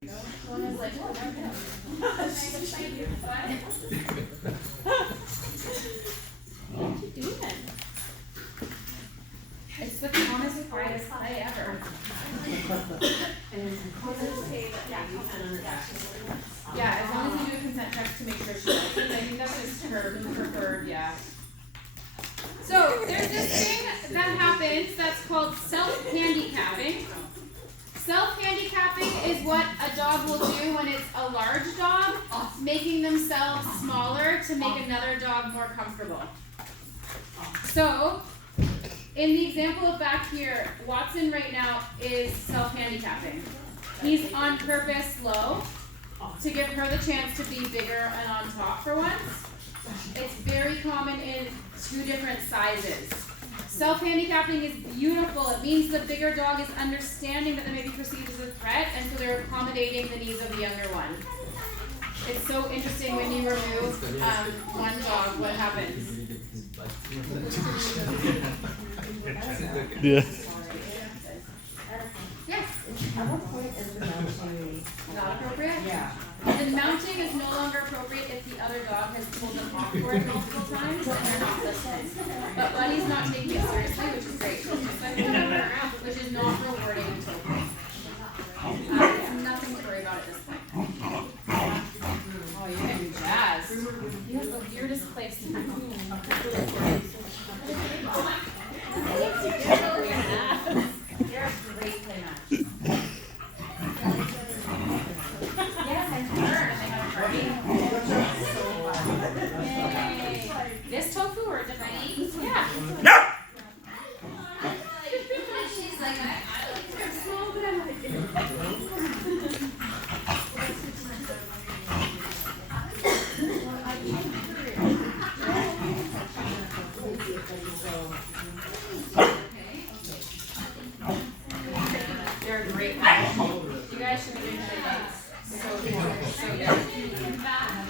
One is like, oh, what are you doing? It's the calmest, quietest play ever. Yeah, as long as you do a consent check to make sure she likes it. I think that's just her preferred, yeah. So there's this thing that happens that's called self-handicapping. Self-handicapping is what a dog will do when it's a large dog, making themselves smaller to make another dog more comfortable. So, in the example of back here, Watson right now is self-handicapping. He's on purpose low to give her the chance to be bigger and on top for once. It's very common in two different sizes. Self-handicapping is beautiful. It means the bigger dog is understanding that they may be perceived as a threat, and so they're accommodating the needs of the younger one. It's so interesting when you remove one dog, what happens? Yeah. Yes? At what point is the mounting Not appropriate? Yeah. The mounting is no longer appropriate if the other dog has pulled them off for it multiple times and they're not listening. But Buddy's not taking it seriously, which is great. She's just like, whatever, which is not rewarding until it's nothing to worry about at this point. Oh, you're getting jazz. He has the weirdest place to be. You're a great play match. Yes, I heard. They have a party. Yay. This tofu or different? Yeah. She's like, I like her so good. They're a great match. You guys should be doing play dates. So good. So good.